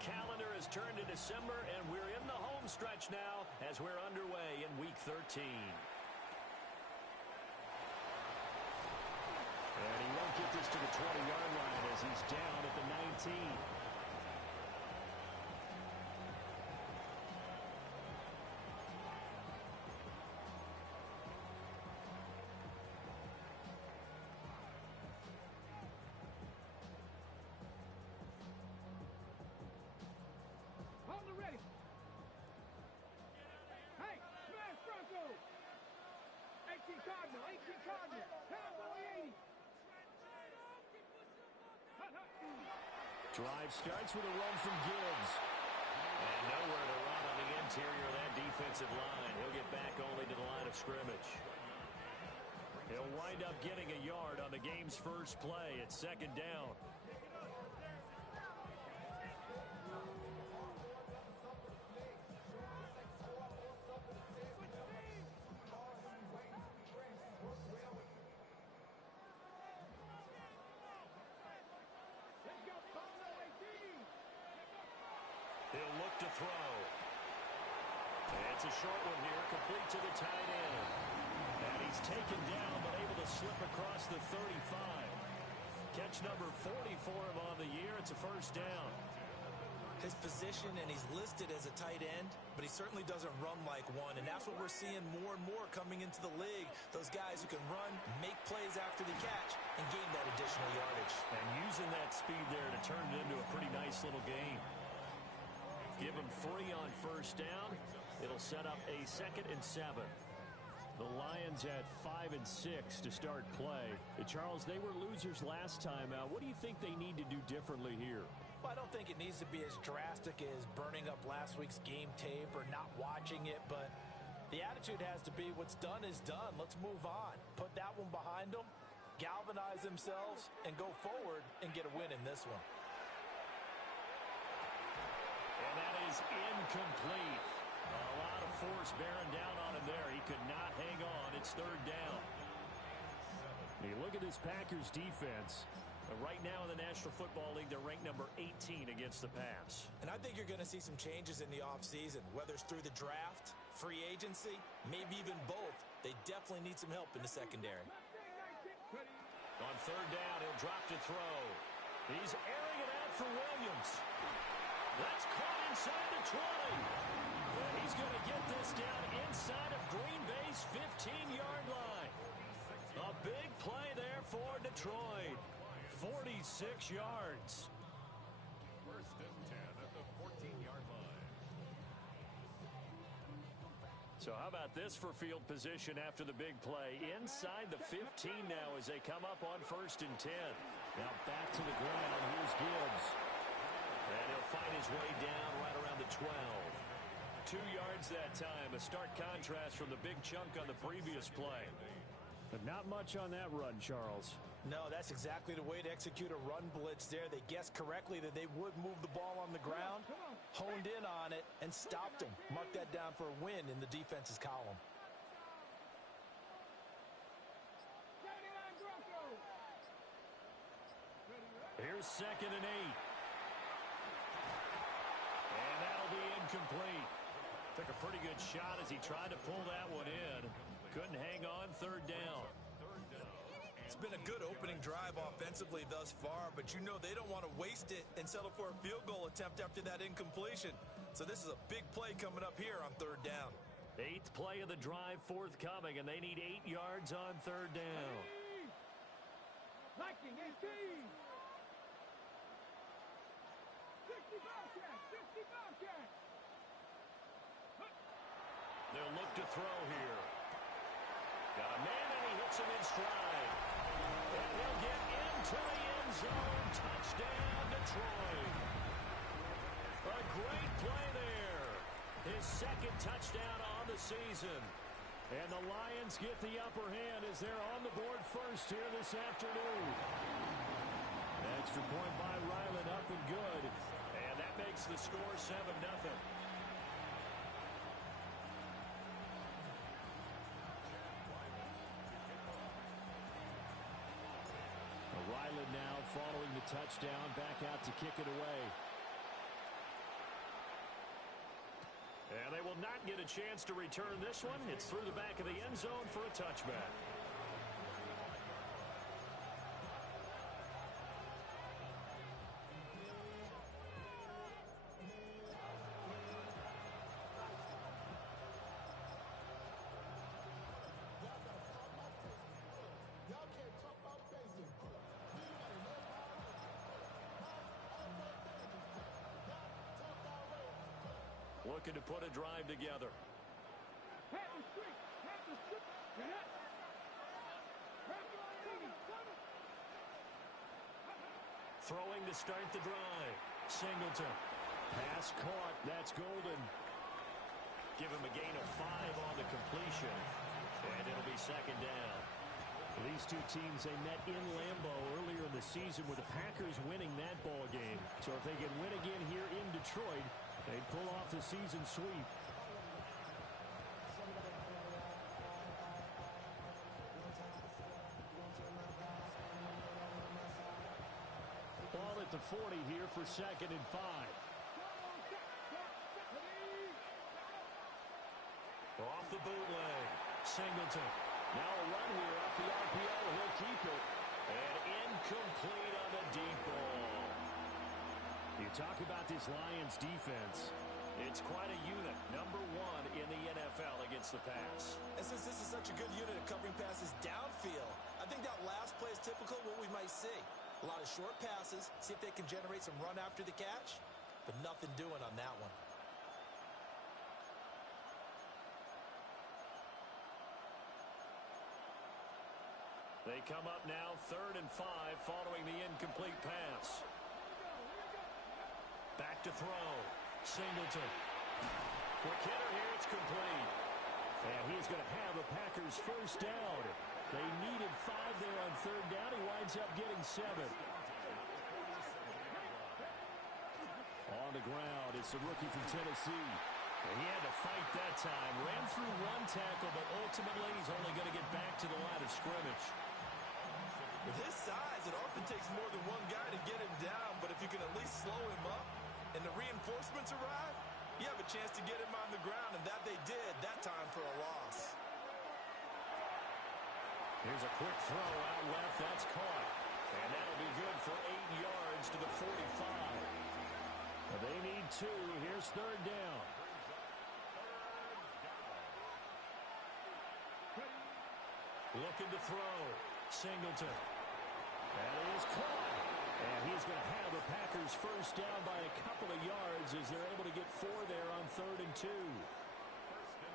calendar has turned to December, and we're in the home stretch now as we're underway in Week 13. And he won't get this to the 20-yard line as he's down at the 19. Ready. Hey, smash Bronco. 18 Cardinal, 18 Cardinal. Cowboy 80. Drive starts with a run from Gibbs. And nowhere to run on the interior of that defensive line. He'll get back only to the line of scrimmage. He'll wind up getting a yard on the game's first play. It's second down. He'll look to throw. It's a short one here, complete to the tight end. And he's taken down, but able to slip across the 35. Catch number 40 for him on the year. It's a first down. His position, and he's listed as a tight end, but he certainly doesn't run like one, and that's what we're seeing more and more coming into the league. Those guys who can run, make plays after the catch, and gain that additional yardage. And using that speed there to turn it into a pretty nice little game. Give him 3 on first down. It'll set up a 2nd and 7. The Lions at 5 and 6 to start play. Charles, they were losers last time out. What do you think they need to do differently here? Well, I don't think it needs to be as drastic as burning up last week's game tape or not watching it, but the attitude has to be what's done is done. Let's move on. Put that one behind them, galvanize themselves, and go forward and get a win in this one. And that is incomplete. A lot of force bearing down on him there. He could not hang on. It's third down. You look at this Packers defense. Right now in the National Football League, they're ranked number 18 against the pass. And I think you're going to see some changes in the offseason, whether it's through the draft, free agency, maybe even both. They definitely need some help in the secondary. On third down, he'll drop to throw. He's airing it out for Williams. That's caught inside the 20. And he's going to get this down inside of Green Bay's 15-yard line. A big play there for Detroit. 46 yards. First and 10 at the 14-yard line. So how about this for field position after the big play? Inside the 15 now as they come up on first and 10. Now back to the ground. Here's Gibbs. And he'll find his way down right around the 12. 2 yards that time. A stark contrast from the big chunk on the previous play. But not much on that run, Charles. No, that's exactly the way to execute a run blitz there. They guessed correctly that they would move the ball on the ground, honed in on it, and stopped them. Mark that down for a win in the defense's column. Here's 2nd and 8. And that'll be incomplete. Took a pretty good shot as he tried to pull that one in. Couldn't hang on. Third down. It's been a good opening drive offensively thus far, but you know they don't want to waste it and settle for a field goal attempt after that incompletion. So this is a big play coming up here on third down. 8th play of the drive forthcoming, and they need 8 yards on third down. Liking 18. 60 Bobcats, 60 Bobcats. They'll look to throw here. Got a man, and he hits him in stride. And he'll get into the end zone. Touchdown, Detroit. A great play there. His 2nd touchdown on the season. And the Lions get the upper hand as they're on the board first here this afternoon. Extra point by Ryland, up and good. And that makes the score 7-0. Ryland now following the touchdown, back out to kick it away. get a chance to return this one. It's through the back of the end zone for a touchback. Looking to put a drive together. Throwing to start the drive. Singleton. Pass caught. That's Golden. Give him a gain of 5 on the completion. And it'll be second down. These two teams, they met in Lambeau earlier in the season with the Packers winning that ball game. So if they can win again here in Detroit, they'd pull off the season sweep. Ball at the 40 here for 2nd and 5. Off the bootleg. Singleton. Now a run here off the RPO. He'll keep it. And incomplete on the deep ball. You talk about this Lions defense. It's quite a unit. Number 1 in the NFL against the pass. And since this is such a good unit of covering passes downfield, I think that last play is typical of what we might see. A lot of short passes, see if they can generate some run after the catch, but nothing doing on that one. They come up now 3rd and 5 following the incomplete pass. Back to throw. Singleton. Quick hitter here. It's complete. And he's going to have a Packers first down. They needed 5 there on 3rd down. He winds up getting 7. On the ground, it's the rookie from Tennessee. And he had to fight that time. Ran through 1 tackle, but ultimately he's only going to get back to the line of scrimmage. With his size, it often takes more than one guy to get him down, but if you can at least slow him up and the reinforcements arrive, you have a chance to get him on the ground, and that they did that time for a loss. Here's a quick throw out left. That's caught. And that'll be good for 8 yards to the 45. They need 2. Here's 3rd down. Looking to throw. Singleton. That is caught. And he's going to have the Packers first down by a couple of yards as they're able to get 4 there on 3rd and 2.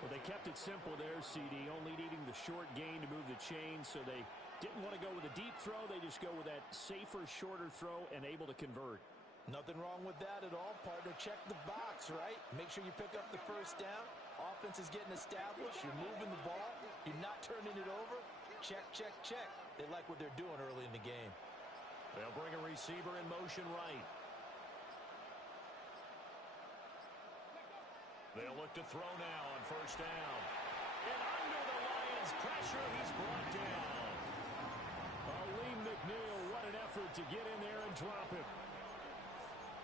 Well, they kept it simple there, CD, only needing the short gain to move the chain, so they didn't want to go with a deep throw. They just go with that safer, shorter throw and able to convert. Nothing wrong with that at all, partner. Check the box, right? Make sure you pick up the first down. Offense is getting established. You're moving the ball. You're not turning it over. Check, check, check. They like what they're doing early in the game. They'll bring a receiver in motion right. They'll look to throw now on first down. And under the Lions' pressure, he's brought down. Aleem McNeil, what an effort to get in there and drop him.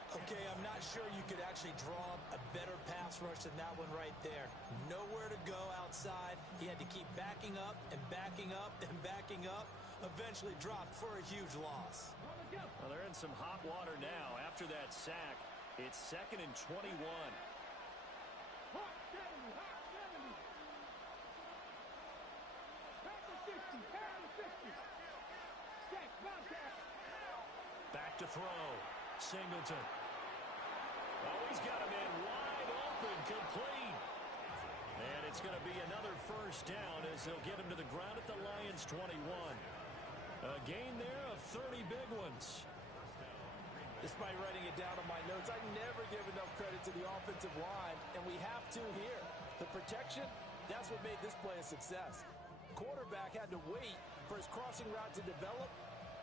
Okay, I'm not sure you could actually draw a better pass rush than that one right there. Nowhere to go outside. He had to keep backing up and backing up and backing up. Eventually dropped for a huge loss. Well, they're in some hot water now. After that sack, it's 2nd and 21. Back to throw. Singleton. Oh, he's got a man wide open, complete. And it's going to be another first down as they'll get him to the ground at the Lions' 21. A gain there of 30 big ones. Despite writing it down on my notes, I never give enough credit to the offensive line, and we have to here. The protection, that's what made this play a success. Quarterback had to wait for his crossing route to develop,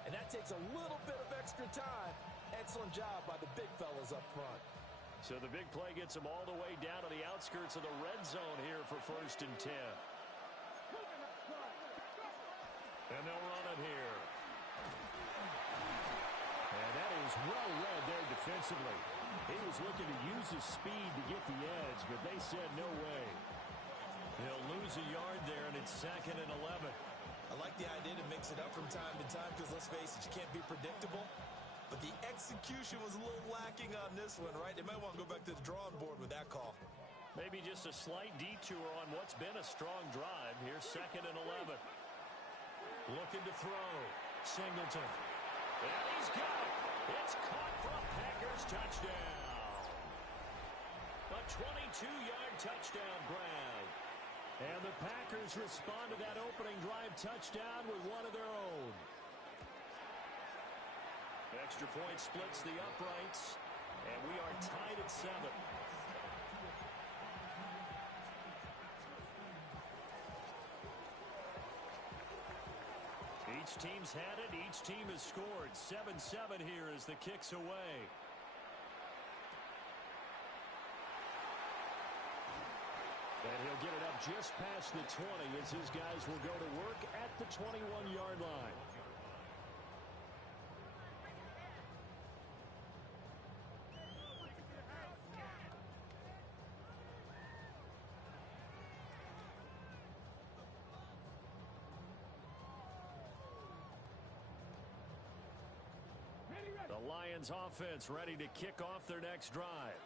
and that takes a little bit of extra time. Excellent job by the big fellas up front. So the big play gets them all the way down to the outskirts of the red zone here for 1st and 10. And they'll run it here. And that is well read there defensively. He was looking to use his speed to get the edge, but they said no way. He'll lose a yard there, and it's 2nd and 11. I like the idea to mix it up from time to time because, let's face it, you can't be predictable. But the execution was a little lacking on this one, right? They might want to go back to the drawing board with that call. Maybe just a slight detour on what's been a strong drive. Here's 2nd and 11. Looking to throw. Singleton. And he's got it. It's caught for a Packers touchdown. A 22-yard touchdown grab. And the Packers respond to that opening drive touchdown with one of their own. Extra point splits the uprights, and we are tied at 7. Each team's had it. Each team has scored. 7-7 here as the kick's away. And he'll get it up just past the 20 as his guys will go to work at the 21-yard line. The Lions offense ready to kick off their next drive.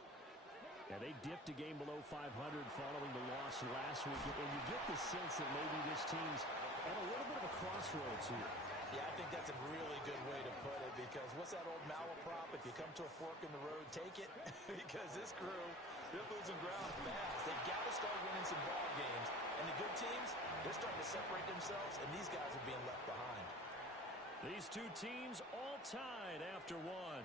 Yeah, they dipped a game below 500 following the loss last week, and you get the sense that maybe this team's at a little bit of a crossroads here. Yeah, I think that's a really good way to put it because what's that old malaprop? If you come to a fork in the road, take it. Because this crew, they're losing ground fast. They've got to start winning some ball games. And the good teams, they're starting to separate themselves, and these guys are being left behind. These two teams all tied after one.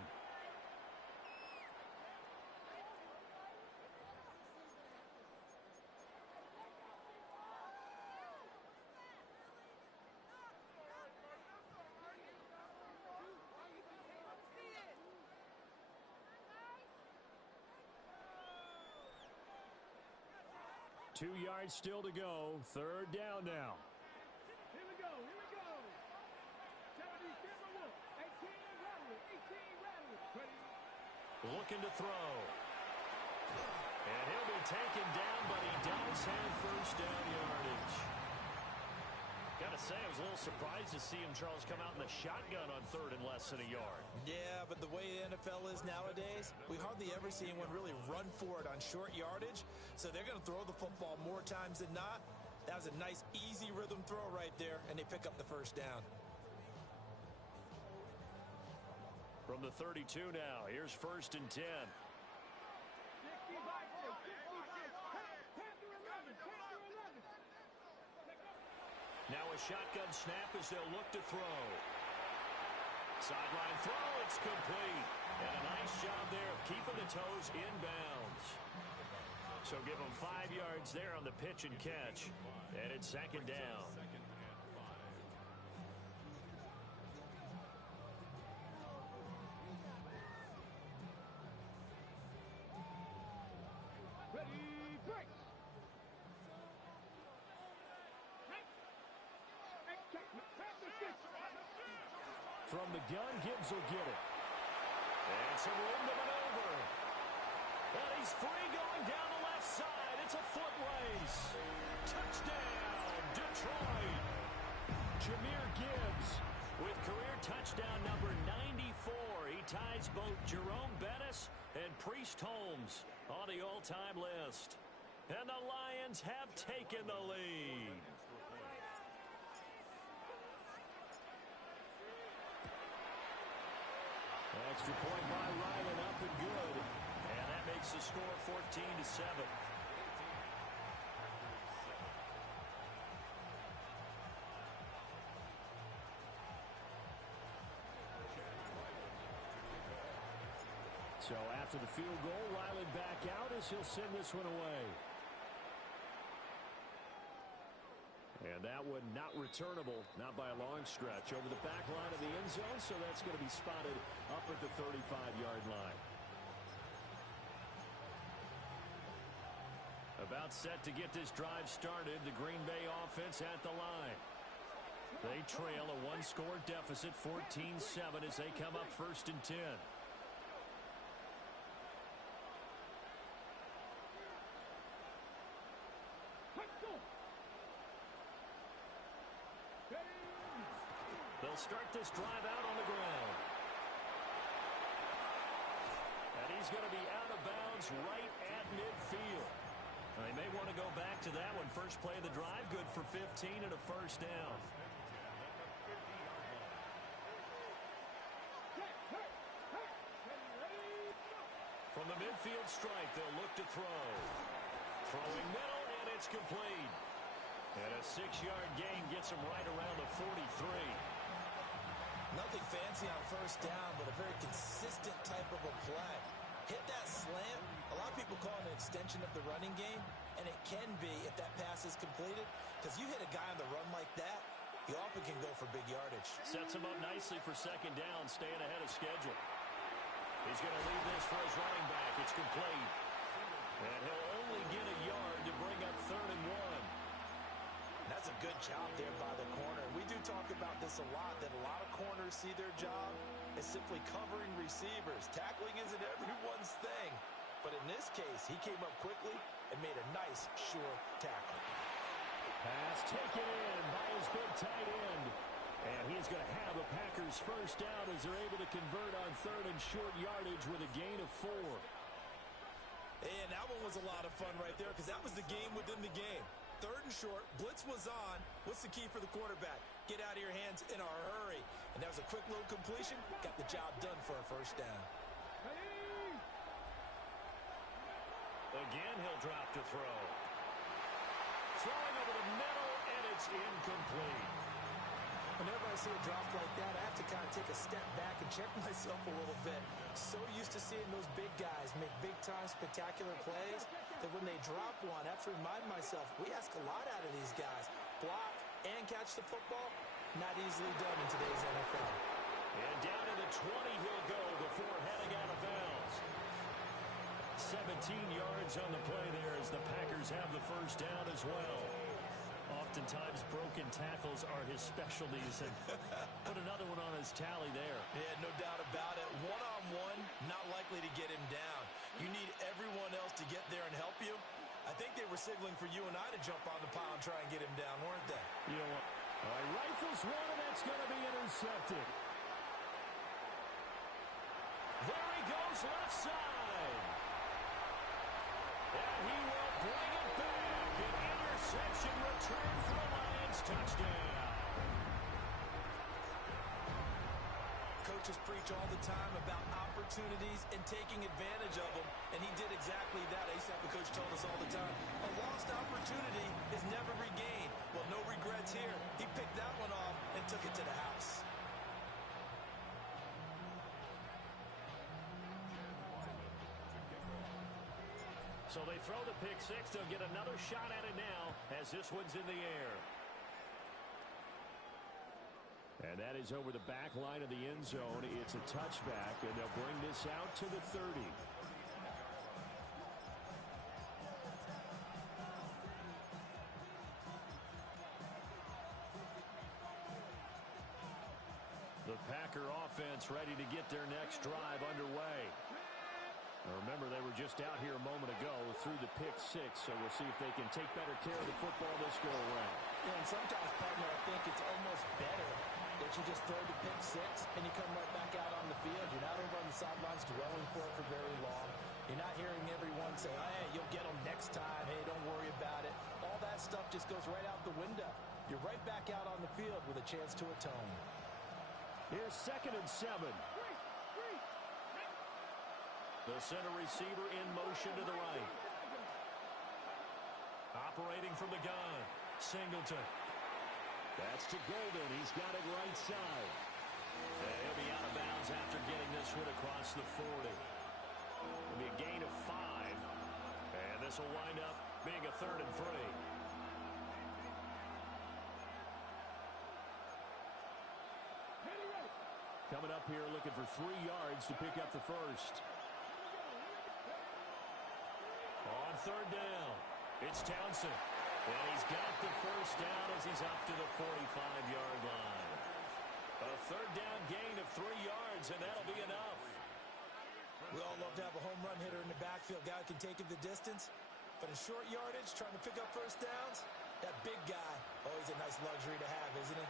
Two yards still to go. 3rd down now. Here we go. 70, 18, rattle it. Ready? Looking to throw. And he'll be taken down, but he does have 1st down yardage. Gotta say, I was a little surprised to see him, Charles, come out in the shotgun on 3rd and less than a yard. Yeah, but the way the NFL is nowadays, we hardly ever see anyone really run for it on short yardage. So they're going to throw the football more times than not. That was a nice, easy rhythm throw right there, and they pick up the 1st down. From the 32 now, here's 1st and 10. 60 Vikings, 10 to 11. Now a shotgun snap as they'll look to throw. Sideline throw, it's complete. And a nice job there of keeping the toes inbounds. So give them 5 yards there on the pitch and catch. And it's 2nd down. Ready, break. From the gun, Gibbs will get it. And some room to maneuver. And he's free going down the left side. It's a foot race. Touchdown, Detroit. Jahmyr Gibbs with career touchdown number 94. He ties both Jerome Bettis and Priest Holmes on the all-time list. And the Lions have taken the lead. Extra point by Ryland, up and good. And that makes the score 14-7. So after the field goal, Ryland back out as he'll send this one away. And that one not returnable, not by a long stretch, over the back line of the end zone, so that's going to be spotted up at the 35-yard line. About set to get this drive started, the Green Bay offense at the line. They trail a one-score deficit, 14-7, as they come up 1st and 10. They'll start this drive out on the ground. And he's going to be out of bounds right at midfield. They may want to go back to that one. First play of the drive, good for 15 and a first down. From the midfield stripe, they'll look to throw. Throwing middle, and it's complete. And a 6-yard gain gets him right around the 43. Nothing fancy on first down, but a very consistent type of a play. Hit that slant. A lot of people call it an extension of the running game, and it can be if that pass is completed, because you hit a guy on the run like that, you often can go for big yardage. Sets him up nicely for second down, staying ahead of schedule. He's going to leave this for his running back. It's complete. And he'll only get a yard to bring up 3rd and 1. That's a good job there by the corner. We do talk about this a lot, that a lot of corners see their job as simply covering receivers. Tackling isn't everyone's thing. But in this case, he came up quickly and made a nice, sure tackle. Pass taken in by his big tight end. And he's going to have a Packers first down as they're able to convert on 3rd and short yardage with a gain of 4. And that one was a lot of fun right there because that was the game within the game. 3rd and short, blitz was on. What's the key for the quarterback? Get out of your hands in a hurry. And that was a quick little completion. Got the job done for a first down. Again, he'll drop to throw. Throwing over the middle, and it's incomplete. Whenever I see a drop like that, I have to kind of take a step back and check myself a little bit. So used to seeing those big guys make big-time spectacular plays that when they drop one, I have to remind myself, we ask a lot out of these guys. Block and catch the football, not easily done in today's NFL. And down to the 20 he'll go before heading out of bounds. 17 yards on the play there as the Packers have the first down as well. Oftentimes, broken tackles are his specialties, and put another one on his tally there. Yeah, no doubt about it. One-on-one, not likely to get him down. You need everyone else to get there and help you. I think they were signaling for you and I to jump on the pile and try and get him down, weren't they? You know what? Rifles one, and that's going to be intercepted. There he goes, left side. And he will bring it back. An interception return for the Lions. Touchdown. Coaches preach all the time about opportunities and taking advantage of them, and he did exactly that. ASAP, the coach, told us all the time, a lost opportunity is never regained. Well, no regrets here. He picked that one off and took it to the house. So they throw the pick six. They'll get another shot at it now as this one's in the air. And that is over the back line of the end zone. It's a touchback, and they'll bring this out to the 30. The Packer offense ready to get their next drive underway. Now remember, they were just out here a moment ago through the pick six, so we'll see if they can take better care of the football this go around. Yeah, and sometimes, partner, I think it's almost better that you just throw the pick six and you come right back out on the field. You're not over on the sidelines dwelling for it for very long. You're not hearing everyone say, hey, you'll get them next time. Hey, don't worry about it. All that stuff just goes right out the window. You're right back out on the field with a chance to atone. Here's 2nd and 7. The center receiver in motion to the right. Operating from the gun. Singleton. That's to Golden. He's got it right side. And he'll be out of bounds after getting this one across the 40. It'll be a gain of 5. And this will wind up being a 3rd and 3. Coming up here looking for 3 yards to pick up the first. On 3rd down, it's Townsend. And he's got the first down as he's up to the 45-yard line. A 3rd down gain of 3 yards, and that'll be enough. We all love to have a home run hitter in the backfield. Guy can take it the distance. But in short yardage, trying to pick up first downs, that big guy, always a nice luxury to have, isn't he?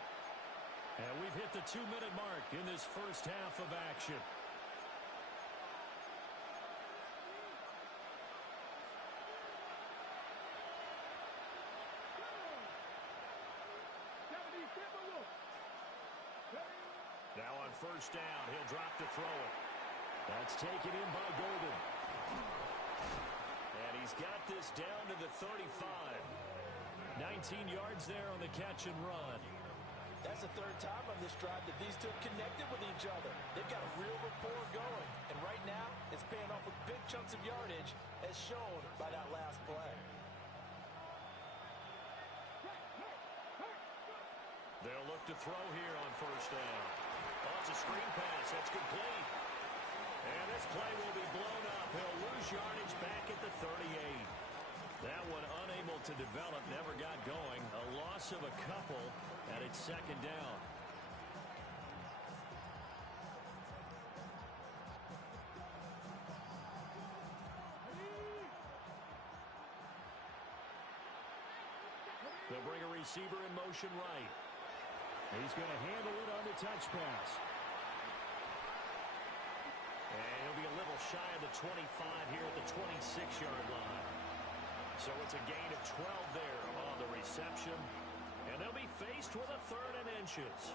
And we've hit the 2-minute mark in this first half of action. Now on first down, he'll drop to throw it. That's taken in by Golden. And he's got this down to the 35. 19 yards there on the catch and run. That's the third time on this drive that these two have connected with each other. They've got a real rapport going. And right now, it's paying off with big chunks of yardage, as shown by that last play. They'll look to throw here on first down. Oh, it's a screen pass. That's complete. And this play will be blown up. He'll lose yardage back at the 38. That one unable to develop, never got going. A loss of a couple, and it's second down. They'll bring a receiver in motion right. He's going to handle it on the touch pass. And he'll be a little shy of the 25 here at the 26-yard line. So it's a gain of 12 there on the reception. And they'll be faced with a 3rd and inches.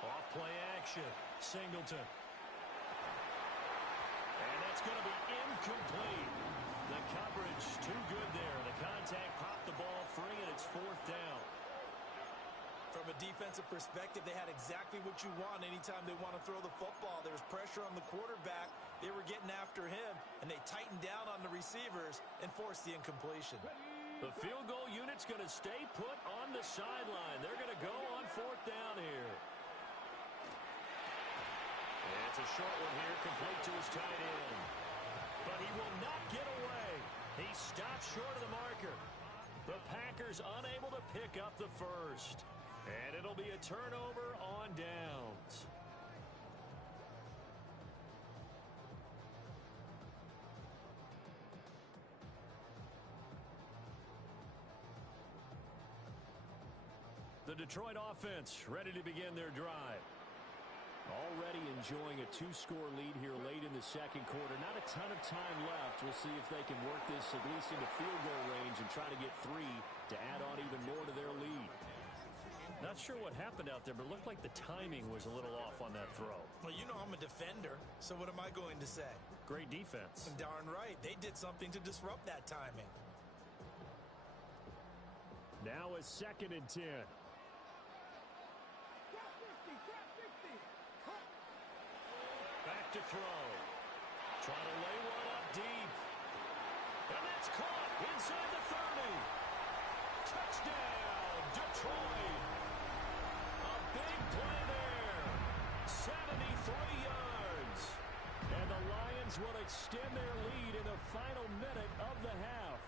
Off play action. Singleton. And that's going to be incomplete. The coverage too good there. The contact popped the ball free, and it's 4th down. From a defensive perspective, they had exactly what you want anytime they want to throw the football. There was pressure on the quarterback. They were getting after him, and they tightened down on the receivers and forced the incompletion. The field goal unit's going to stay put on the sideline. They're going to go on 4th down here. And it's a short one here, complete to his tight end. But he will not get away. He stopped short of the marker. The Packers unable to pick up the first. And it'll be a turnover on downs. The Detroit offense ready to begin their drive. Already enjoying a 2-score lead here late in the second quarter. Not a ton of time left. We'll see if they can work this at least into field goal range and try to get 3 to add on even more to their lead. Not sure what happened out there, but it looked like the timing was a little off on that throw. Well, you know I'm a defender, so what am I going to say? Great defense. Darn right. They did something to disrupt that timing. Now a 2nd and 10. Back to throw. Trying to lay one up deep. And that's caught inside the 30. Touchdown, Detroit. A big play there. 73 yards. And the Lions will extend their lead in the final minute of the half.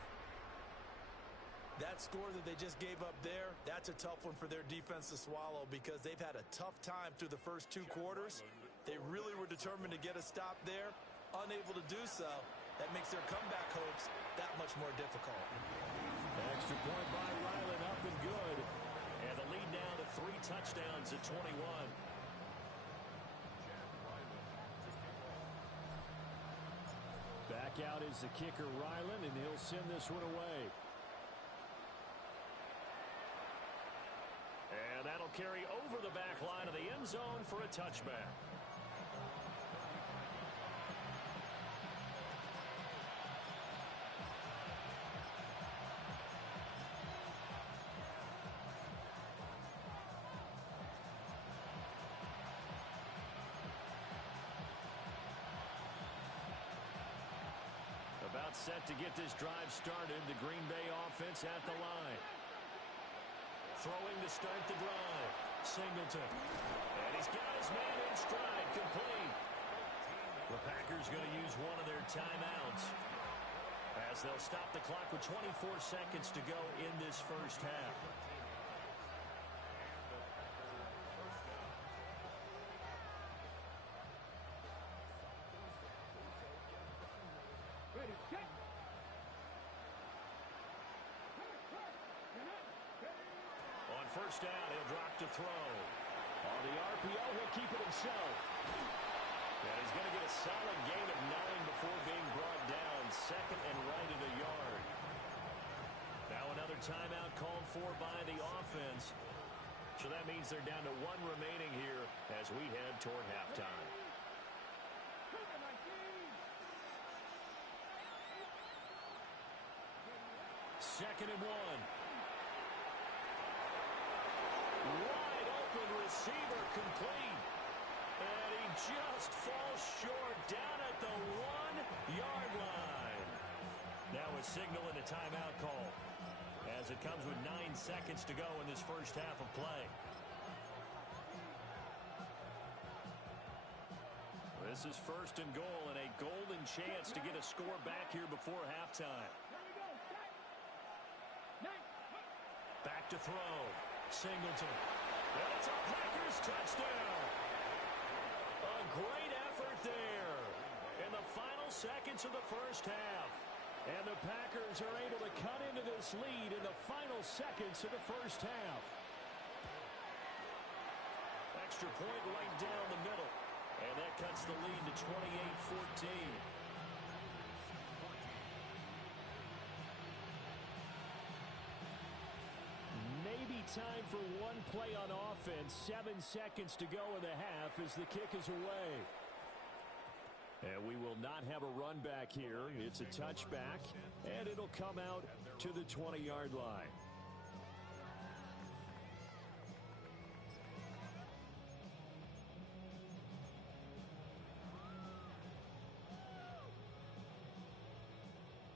That score that they just gave up there, that's a tough one for their defense to swallow because they've had a tough time through the first 2 quarters. They really were determined to get a stop there. Unable to do so, that makes their comeback hopes that much more difficult. Extra point by Ryland, up and good. And the lead now to 3 touchdowns at 21. Back out is the kicker, Ryland, and he'll send this one away. And that'll carry over the back line of the end zone for a touchback. About set to get this drive started. The Green Bay offense at the line. Throwing to start the drive. Singleton. And he's got his man in stride, complete. The Packers going to use one of their timeouts as they'll stop the clock with 24 seconds to go in this first half. Ready, set. Come on. first down. He'll drop to throw. On the RPO, he'll keep it himself. And he's going to get a solid gain of 9 before being brought down. Second and right at a yard. Now another timeout called for by the offense. So that means they're down to 1 remaining here as we head toward halftime. Second and 1. Wide open receiver complete. And he just falls short down at the 1-yard line. Now a signal and a timeout call as it comes with 9 seconds to go in this first half of play. This is first and goal and a golden chance to get a score back here before halftime. Back to throw. Singleton. And it's a Packers touchdown. A great effort there in the final seconds of the first half. And the Packers are able to cut into this lead in the final seconds of the first half. Extra point right down the middle. And that cuts the lead to 28-14. Maybe time for one play on offense. 7 seconds to go in the half as the kick is away. And we will not have a run back here. It's a touchback, and it'll come out to the 20-yard line.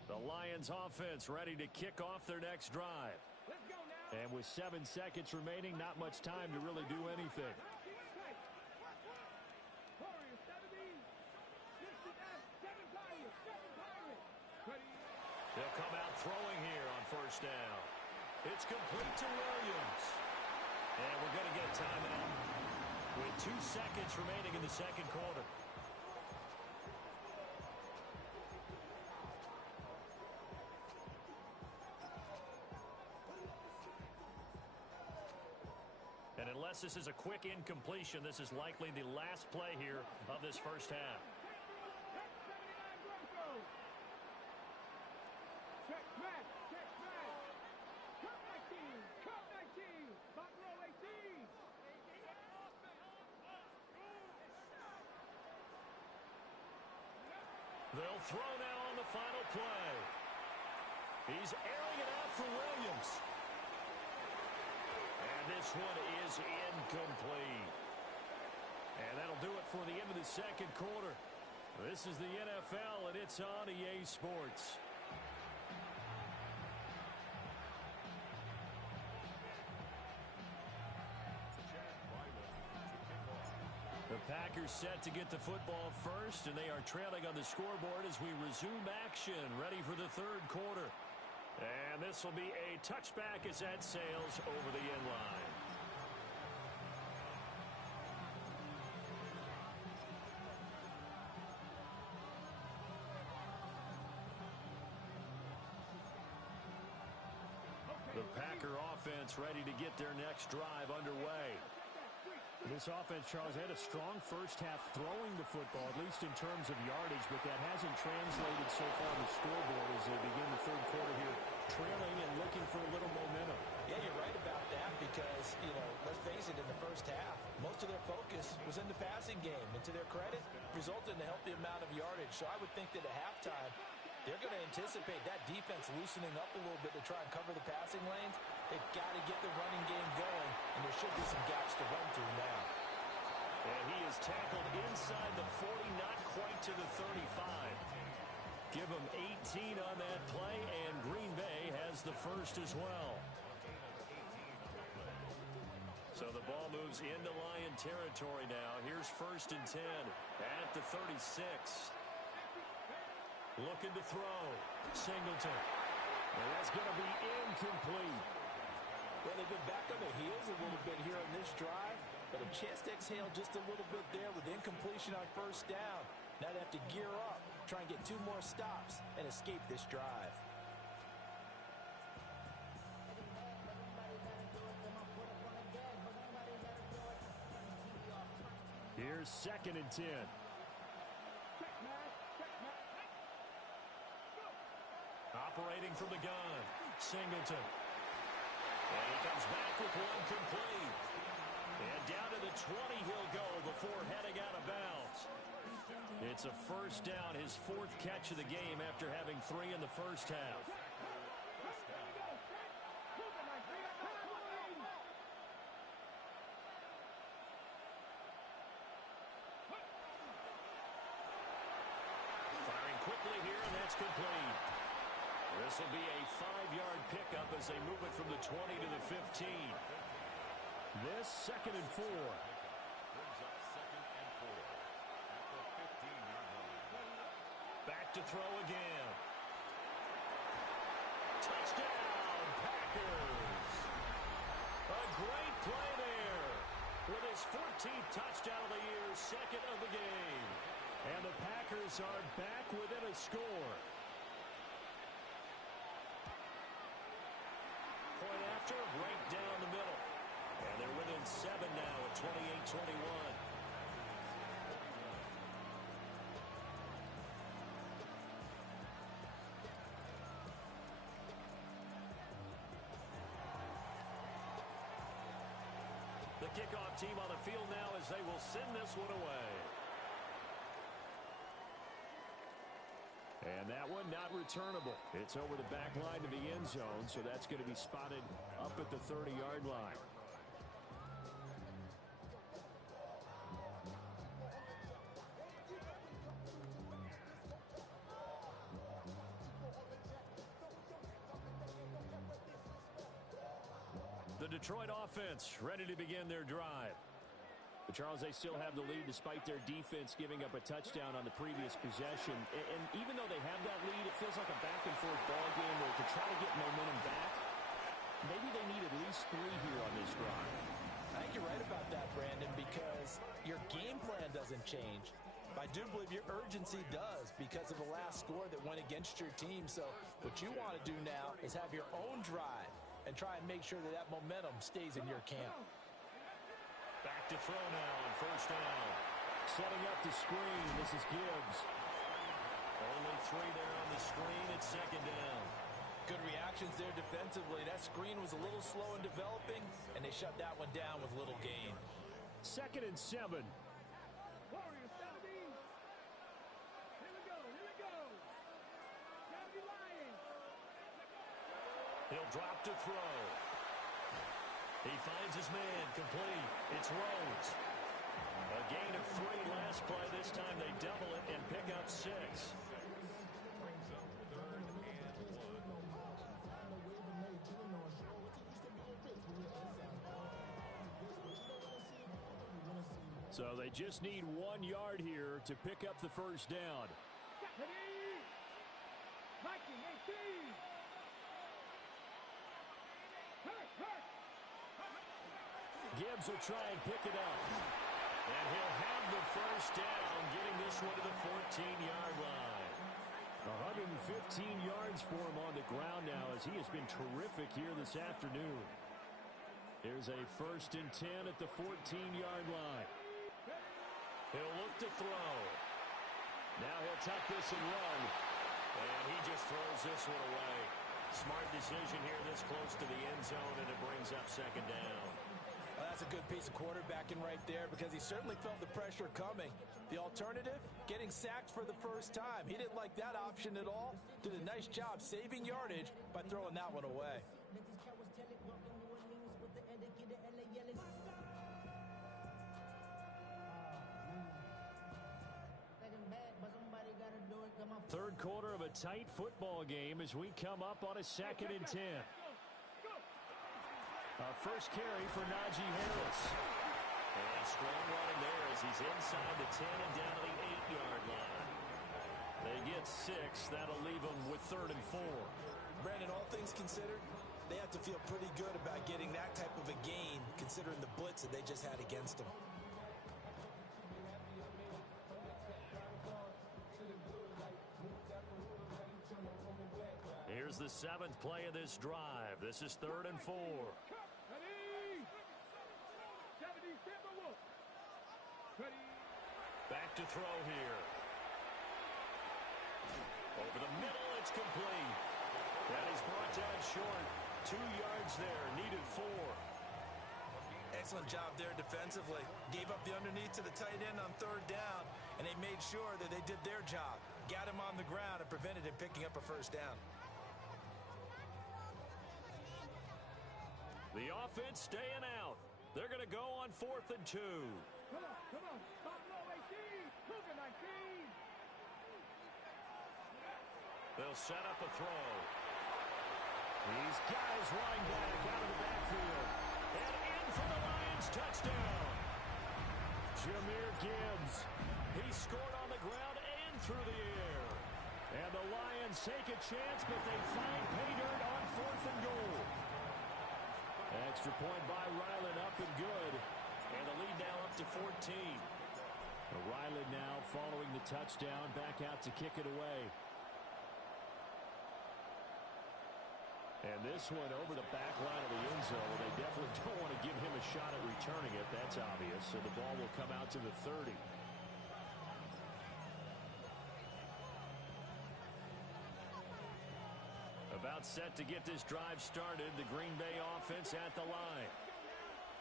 The Lions offense ready to kick off their next drive. Let's go now. And with 7 seconds remaining, not much time to really do anything. They'll come out throwing here on first down. It's complete to Williams. And we're going to get a timeout with 2 seconds remaining in the second quarter. And unless this is a quick incompletion, this is likely the last play here of this first half. They'll throw now on the final play. He's airing it out for Williams. And this one is incomplete. And that'll do it for the end of the second quarter. This is the NFL, and it's on EA Sports. The Packers set to get the football first, and they are trailing on the scoreboard as we resume action, ready for the third quarter. And this will be a touchback as that sails over the end line. The Packer offense ready to get their next drive underway. This offense, Charles, had a strong first half throwing the football, at least in terms of yardage, but that hasn't translated so far on the scoreboard as they begin the third quarter here, trailing and looking for a little momentum. Yeah, you're right about that because, let's face it, in the first half, most of their focus was in the passing game. And to their credit, resulted in a healthy amount of yardage. So I would think that at halftime, they're going to anticipate that defense loosening up a little bit to try and cover the passing lanes. They've got to get the running game going, and there should be some gaps to run through now. And he is tackled inside the 40, not quite to the 35. Give him 18 on that play, and Green Bay has the first as well. So the ball moves into Lion territory now. Here's first and 10 at the 36. Looking to throw. Singleton. And that's going to be incomplete. Well, they've been back on their heels a little bit here on this drive, but a chance to exhale just a little bit there with incompletion on first down. Now they have to gear up, try and get 2 more stops, and escape this drive. Here's 2nd and 10. Check, man. Check, man. Operating from the gun, Singleton. And he comes back with one complete. And down to the 20 he'll go before heading out of bounds. It's a first down, his 4th catch of the game after having 3 in the first half. Firing quickly here, and that's complete. This will be a 5-yard pickup as they move it from the 20 to the 15. This 2nd and 4. Brings up 2nd and 4 at the 15-yard line. Back to throw again. Touchdown, Packers. A great play there. With his 14th touchdown of the year, 2nd of the game. And the Packers are back within a score. Point after, right down the middle. And they're within 7 now at 28-21. The kickoff team on the field now as they will send this one away. And that one not returnable. It's over the back line to the end zone, so that's going to be spotted up at the 30-yard line. The Detroit offense ready to begin their drive. But Charles, they still have the lead despite their defense giving up a touchdown on the previous possession. And even though they have that lead, it feels like a back-and-forth ball game where to try to get momentum back, maybe they need at least 3 here on this drive. I think you're right about that, Brandon, because your game plan doesn't change. I do believe your urgency does because of the last score that went against your team. So what you want to do now is have your own drive and try and make sure that that momentum stays in your camp. Back to throw now on 1st down. Setting up the screen. This is Gibbs. Only 3 there on the screen. It's 2nd down. Good reactions there defensively. That screen was a little slow in developing, and they shut that one down with little gain. 2nd and 7. Warriors, Saudi. Here we go. Here we go. Saudi Lions. He'll drop to throw. He finds his man, complete. It's Rhodes. A gain of 3 last play. This time they double it and pick up 6. Brings up 3rd and 1. So they just need 1 yard here to pick up the first down. Mikey, 18. Gibbs will try and pick it up. And he'll have the first down, getting this one to the 14-yard line. 115 yards for him on the ground now as he has been terrific here this afternoon. Here's a 1st and 10 at the 14-yard line. He'll look to throw. Now he'll tuck this and run. And he just throws this one away. Smart decision here this close to the end zone, and it brings up 2nd down. Well, that's a good piece of quarterbacking right there because he certainly felt the pressure coming. The alternative, getting sacked for the first time. He didn't like that option at all. Did a nice job saving yardage by throwing that one away. Third quarter of a tight football game as we come up on a 2nd and 10. First carry for Najee Harris. And strong running there as he's inside the 10 and down to the 8-yard line. They get 6. That'll leave them with 3rd and 4. Brandon, all things considered, they have to feel pretty good about getting that type of a gain considering the blitz that they just had against them. Here's the 7th play of this drive. This is 3rd and 4. Ready? 70 Timberwolves. Ready? back to throw here. Over the middle, it's complete. That is brought down short. 2 yards there, needed 4. Excellent job there defensively. Gave up the underneath to the tight end on 3rd down, and they made sure that they did their job. Got him on the ground and prevented him picking up a 1st down. The offense staying out. They're going to go on 4th and 2. Come on. Stop low, 18. Look at 19. They'll set up a throw. These guys running back out of the backfield. And in for the Lions touchdown. Jahmyr Gibbs. He scored on the ground and through the air. And the Lions take a chance, but they find pay dirt on 4th and goal. Extra point by Ryland, up and good. And the lead now up to 14. Ryland now following the touchdown, back out to kick it away. And this one over the back line of the end zone. They definitely don't want to give him a shot at returning it. That's obvious. So the ball will come out to the 30. About set to get this drive started. The Green Bay offense at the line.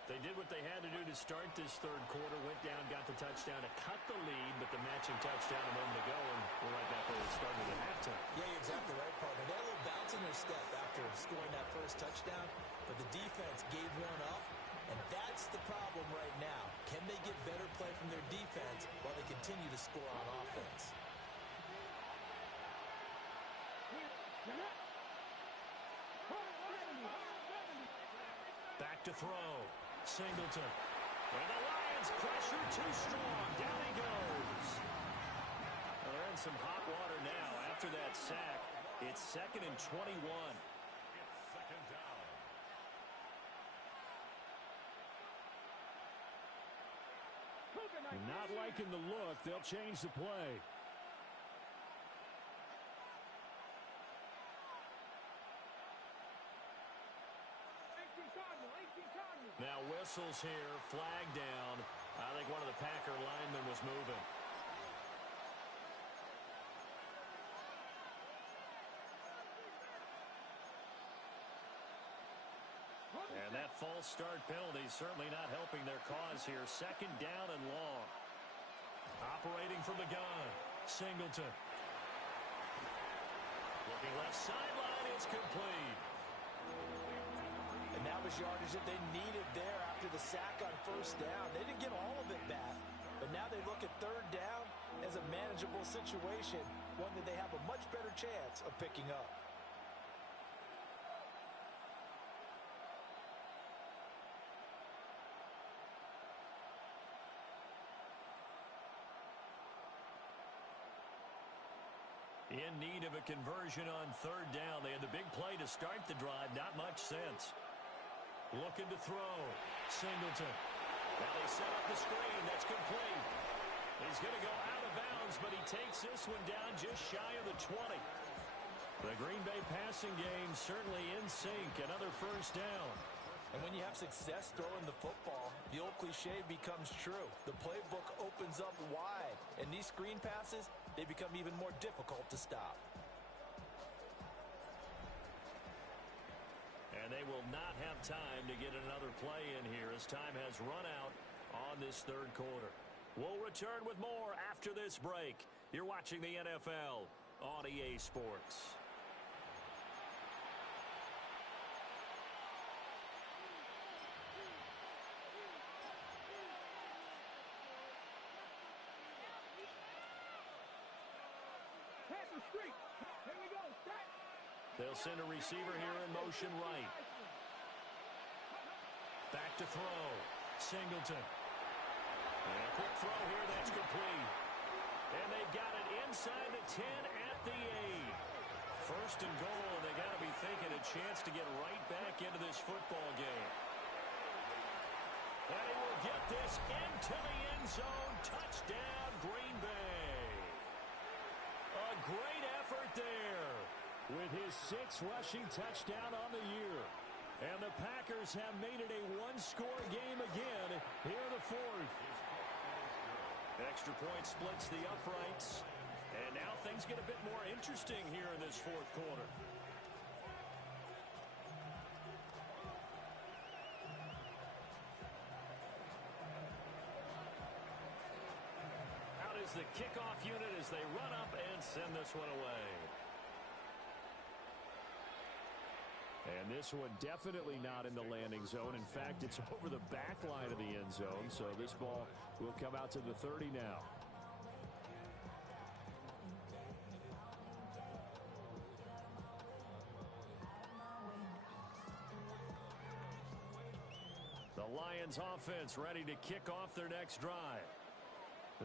They did what they had to do to start this 3rd quarter. Went down, got the touchdown to cut the lead, but the matching touchdown a moment ago, and we're right back where we started at halftime. Yeah, you're exactly right, partner. They had a little bounce in their step after scoring that 1st touchdown, but the defense gave one up, and that's the problem right now. Can they get better play from their defense while they continue to score on offense? Back to throw. Singleton. And the Lions pressure too strong. Down he goes. Well, they're in some hot water now after that sack. It's 2nd and 21. It's 2nd down. Not liking the look. They'll change the play. Now whistles here, flag down. I think one of the Packer linemen was moving. And that false start penalty certainly not helping their cause here. 2nd down and long. Operating from the gun, Singleton. Looking left sideline, it's complete. And that was yardage that they needed there after the sack on 1st down. They didn't get all of it back, but now they look at 3rd down as a manageable situation, one that they have a much better chance of picking up. In need of a conversion on 3rd down. They had the big play to start the drive. Not much sense. Looking to throw. Singleton. Now they set up the screen. That's complete. He's going to go out of bounds, but he takes this one down just shy of the 20. The Green Bay passing game certainly in sync. Another 1st down. And when you have success throwing the football, the old cliche becomes true. The playbook opens up wide, and these screen passes, they become even more difficult to stop. And they will not have time to get another play in here as time has run out on this 3rd quarter. We'll return with more after this break. You're watching the NFL on EA Sports. They'll send a receiver here in motion right. Back to throw. Singleton. And a quick throw here, that's complete. And they've got it inside the 10 at the 8. 1st and goal, and they got to be thinking a chance to get right back into this football game. And he will get this into the end zone. Touchdown, Green Bay. A great effort there with his 6th rushing touchdown on the year. And the Packers have made it a one-score game again here in the 4th. Extra point splits the uprights. And now things get a bit more interesting here in this fourth quarter. Out is the kickoff unit as they run up and send this one away. And this one definitely not in the landing zone. In fact, it's over the back line of the end zone. So this ball will come out to the 30 now. The Lions offense ready to kick off their next drive.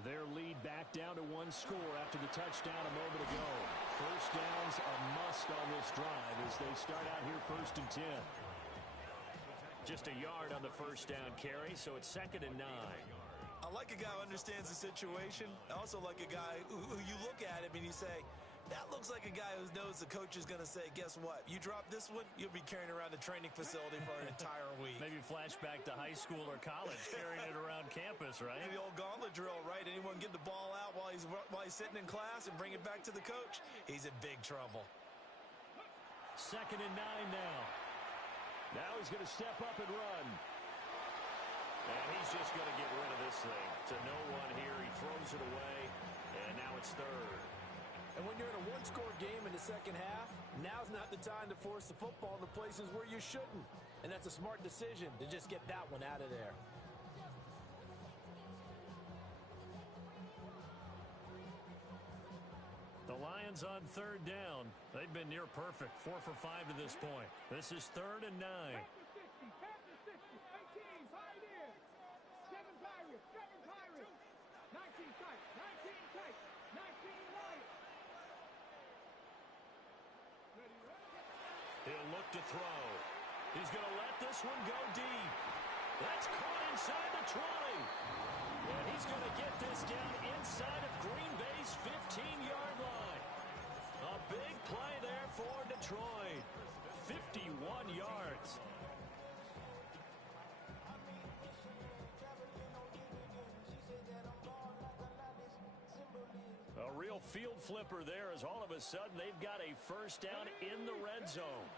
Their lead back down to one score after the touchdown a moment ago. First down's a must on this drive as they start out here 1st and 10. Just a yard on the first down carry, so it's 2nd and 9. I like a guy who understands the situation. I also like a guy who you look at him and you say, that looks like a guy who knows the coach is going to say, guess what? You drop this one, you'll be carrying around the training facility for an entire week. Maybe flashback to high school or college, carrying it around campus, right? Maybe the old gauntlet drill, right? Anyone get the ball out while he's sitting in class and bring it back to the coach? He's in big trouble. 2nd and 9 now. Now he's going to step up and run. And he's just going to get rid of this thing. To no one here. He throws it away. And now it's 3rd. And when you're in a one-score game in the second half, now's not the time to force the football in the places where you shouldn't. And that's a smart decision to just get that one out of there. The Lions on 3rd down. They've been near perfect. 4 for 5 to this point. This is 3rd and 9. Pass to 60, 18, Pioneers. 7 Pirates, 7 Pirates. 19 tight, 19 tight, 19 Lions. He'll look to throw. He's going to let this one go deep. That's caught inside the 20. And he's going to get this down inside of Green Bay's 15-yard line. A big play there for Detroit. 51 yards. A real field flipper there as all of a sudden they've got a first down in the red zone.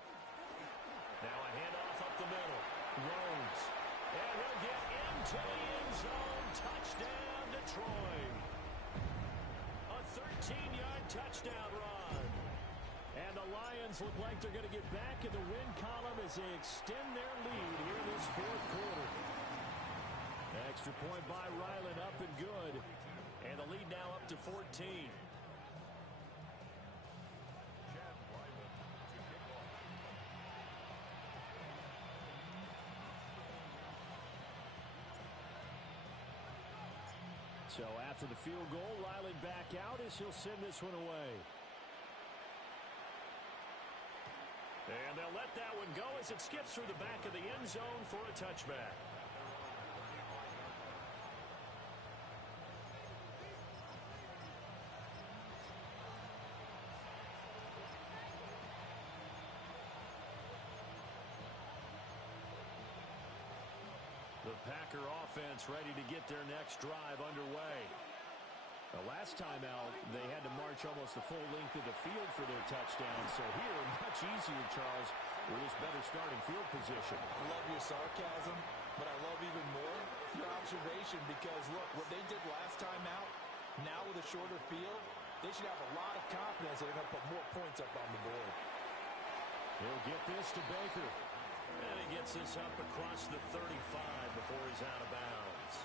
Now a handoff up the middle. Rhodes. And he'll get into the end zone. Touchdown, Detroit. A 13-yard touchdown run. And the Lions look like they're going to get back in the win column as they extend their lead here in this fourth quarter. Extra point by Ryland, up and good. And the lead now up to 14. So after the field goal, Riley back out as he'll send this one away. And they'll let that one go as it skips through the back of the end zone for a touchback. The Packer offense ready to get their next drive underway. The last time out, they had to march almost the full length of the field for their touchdown. So here, much easier, Charles, with this better starting field position. I love your sarcasm, but I love even more your observation because, look, what they did last time out, now with a shorter field, they should have a lot of confidence that they're going to put more points up on the board. He'll get this to Baker. And he gets this up across the 35 before he's out of bounds.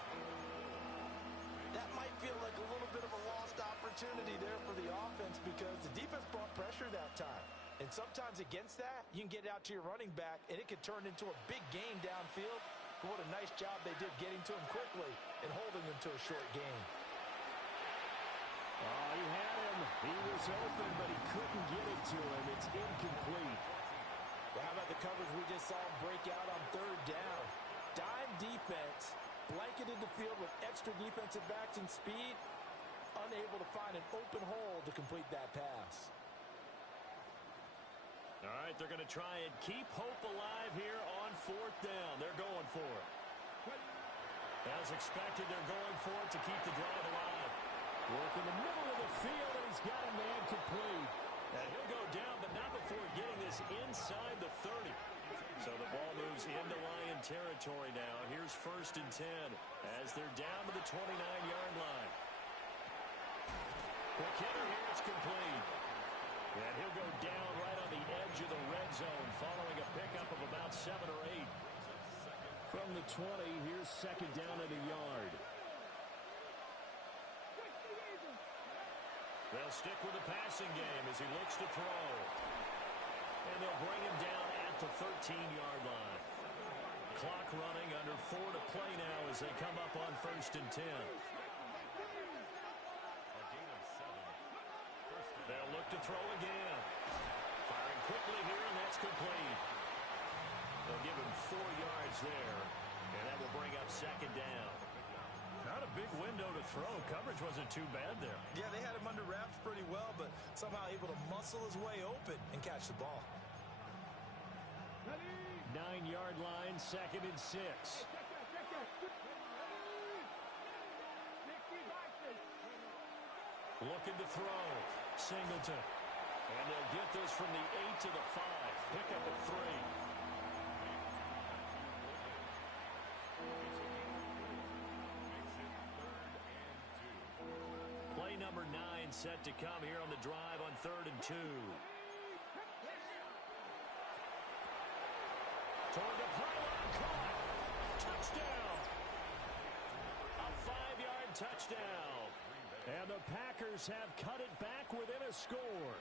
That might feel like a little bit of a lost opportunity there for the offense because the defense brought pressure that time. And sometimes against that, you can get out to your running back, and it could turn into a big gain downfield. But what a nice job they did getting to him quickly and holding him to a short gain. Oh, he had him. He was open, but he couldn't get it to him. It's incomplete. Well, how about the coverage we just saw him break out on 3rd down? Dime defense, blanketed the field with extra defensive backs and speed, unable to find an open hole to complete that pass. All right, they're going to try and keep hope alive here on 4th down. They're going for it. As expected, they're going for it to keep the drive alive. Work in the middle of the field, and he's got a man complete. And he'll go down, but not before getting this inside the 30. So the ball moves into Lion territory now. Here's 1st and 10 as they're down to the 29-yard line. Quick hitter here, it's complete. And he'll go down right on the edge of the red zone following a pickup of about 7 or 8. From the 20, here's 2nd down at a yard. They'll stick with the passing game as he looks to throw. And they'll bring him down at the 13-yard line. Clock running, under 4 to play now as they come up on 1st and 10. They'll look to throw again. Firing quickly here, and that's complete. They'll give him 4 yards there, and that will bring up 2nd down. Not a big window to throw. Coverage wasn't too bad there. Yeah, they had him under wraps pretty well, but somehow able to muscle his way open and catch the ball. 9-yard line, 2nd and 6. Looking to throw. Singleton. And they'll get this from the 8 to the 5. Pick up at 3. Play number 9 set to come here on the drive on 3rd and 2. Toward the pylon, caught. Touchdown. A 5-yard touchdown. And the Packers have cut it back within a score.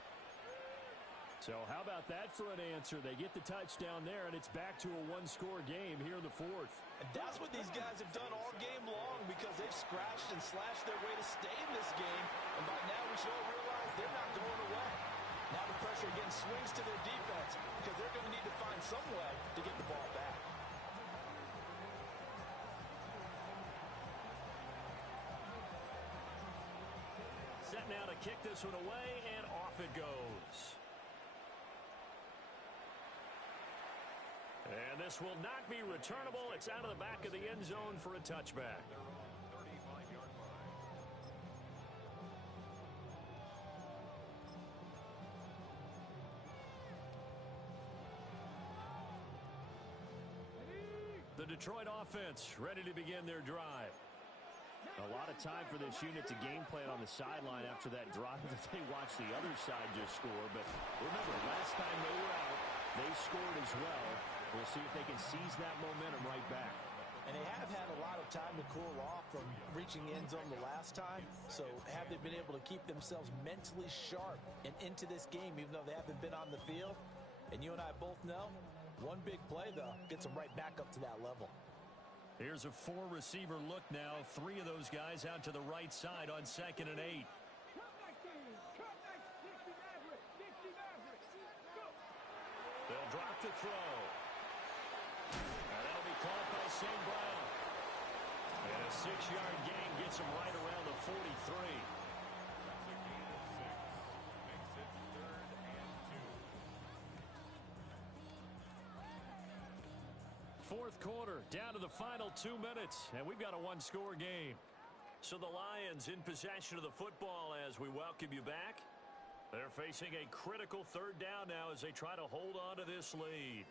So how about that for an answer? They get the touchdown there, and it's back to a 1-score game here in the 4th. And that's what these guys have done all game long because they've scratched and slashed their way to stay in this game. And by now we should all realize they're not going away. Now the pressure again swings to their defense because they're going to need to find some way to get the ball back. Set now to kick this one away, and off it goes. And this will not be returnable. It's out of the back of the end zone for a touchback. The Detroit offense ready to begin their drive. A lot of time for this unit to game plan on the sideline after that drive that they watched the other side just score. But remember, last time they were out, they scored as well. We'll see if they can seize that momentum right back. And they have had a lot of time to cool off from reaching the end zone the last time. So have they been able to keep themselves mentally sharp and into this game even though they haven't been on the field? And you and I both know, one big play, though, gets them right back up to that level. Here's a 4-receiver look now. 3 of those guys out to the right side on 2nd and 8. They'll drop the throw. And that'll be caught by St. Brown. And a 6-yard gain gets him right around the 43. Fourth quarter, down to the final 2 minutes, and we've got a 1-score game. So the Lions in possession of the football as we welcome you back. They're facing a critical 3rd down now as they try to hold on to this lead.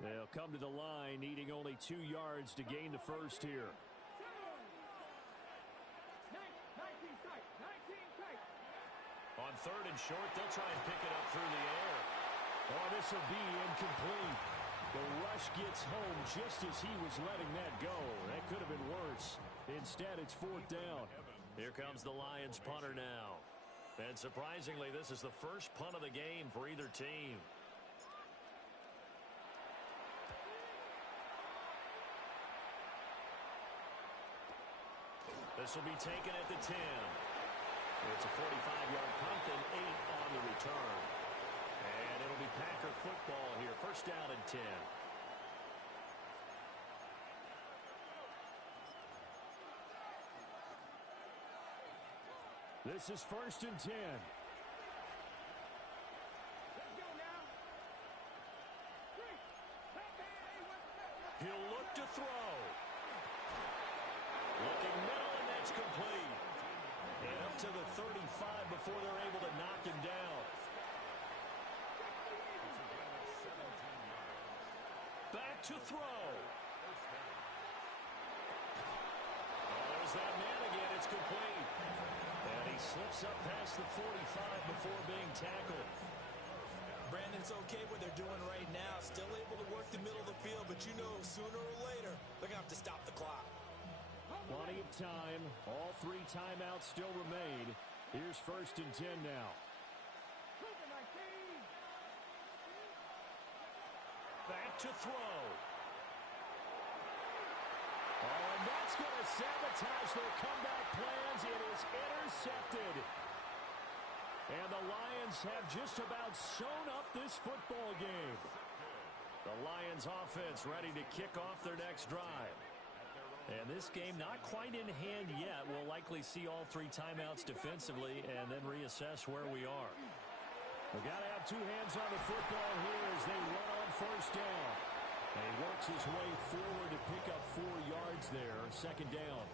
They'll come to the line, needing only 2 yards to gain the first here. On 3rd and short, they'll try and pick it up through the air. Oh, this will be incomplete. The rush gets home just as he was letting that go. That could have been worse. Instead, it's 4th down. Here comes the Lions punter now. And surprisingly, this is the first punt of the game for either team. This will be taken at the 10. It's a 45-yard punt and 8 on the return. And it'll be Packer football here. 1st down and 10. This is 1st and 10. to throw. There's that man again. It's complete. And he slips up past the 45 before being tackled. Brandon, it's okay what they're doing right now. Still able to work the middle of the field, but you know sooner or later they're going to have to stop the clock. Plenty of time. All 3 timeouts still remain. Here's 1st and 10 now. Back to throw. Oh, and that's going to sabotage their comeback plans. It is intercepted. And the Lions have just about sewn up this football game. The Lions offense ready to kick off their next drive. And this game not quite in hand yet. We'll likely see all 3 timeouts defensively and then reassess where we are. We've got to have 2 hands on the football here as they run on 1st down. And he works his way forward to pick up 4 yards there, 2nd down.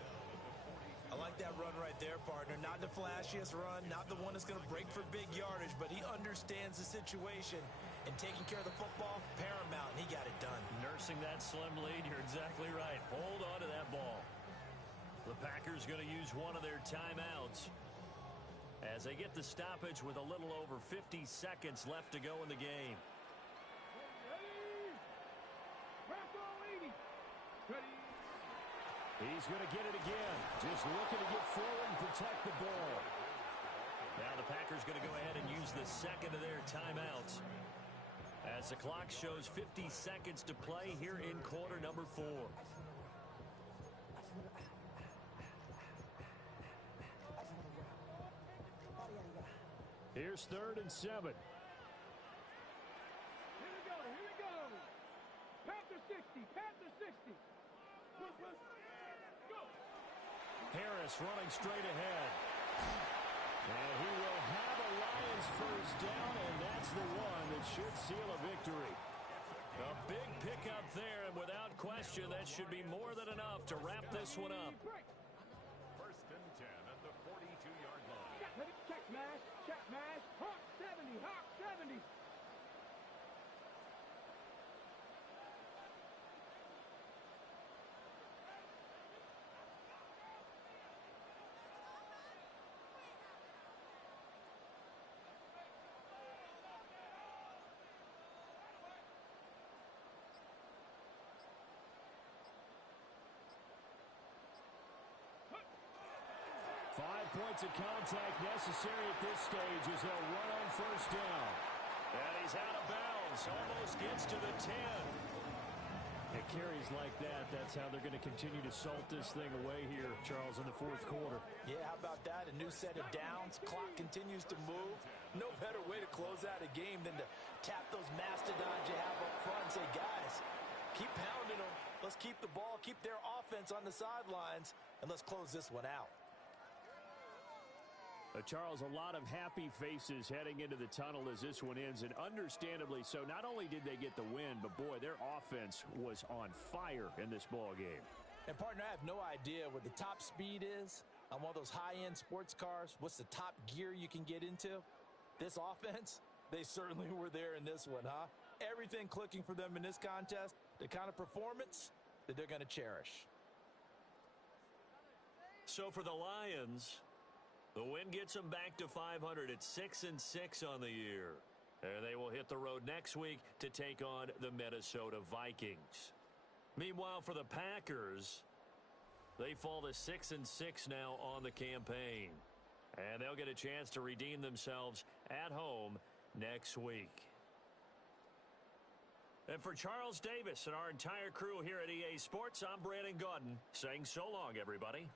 I like that run right there, partner. Not the flashiest run, not the one that's going to break for big yardage, but he understands the situation. And taking care of the football, paramount, and he got it done. Nursing that slim lead, you're exactly right. Hold on to that ball. The Packers going to use one of their timeouts as they get the stoppage with a little over 50 seconds left to go in the game. He's going to get it again. Just looking to get forward and protect the ball. Now the Packers going to go ahead and use the 2nd of their timeouts as the clock shows 50 seconds to play here in quarter number 4. Here's 3rd and 7. Here we go. Panther 60, Panther 60. Go. Harris running straight ahead. And he will have a Lions 1st down, and that's the one that should seal a victory. A big pickup there, and without question, that should be more than enough to wrap this one up. 1st and 10 at the 42-yard line. Check mash, Hawk 70, Hawk 70. 5 points of contact necessary at this stage as they'll run on 1st down. And he's out of bounds. Almost gets to the 10. It carries like that. That's how they're going to continue to salt this thing away here, Charles, in the 4th quarter. Yeah, how about that? A new set of downs. Clock continues to move. No better way to close out a game than to tap those mastodons you have up front and say, guys, keep pounding them. Let's keep the ball, keep their offense on the sidelines, and let's close this one out. Charles, a lot of happy faces heading into the tunnel as this one ends, and understandably so. Not only did they get the win, but boy, their offense was on fire in this ball game. And partner, I have no idea what the top speed is on one of those high-end sports cars. What's the top gear you can get into? This offense, they certainly were there in this one, huh? Everything clicking for them in this contest, the kind of performance that they're going to cherish. So for the Lions, the win gets them back to 500 at 6-6 on the year. And they will hit the road next week to take on the Minnesota Vikings. Meanwhile, for the Packers, they fall to 6-6 now on the campaign. And they'll get a chance to redeem themselves at home next week. And for Charles Davis and our entire crew here at EA Sports, I'm Brandon Gaudin saying so long, everybody.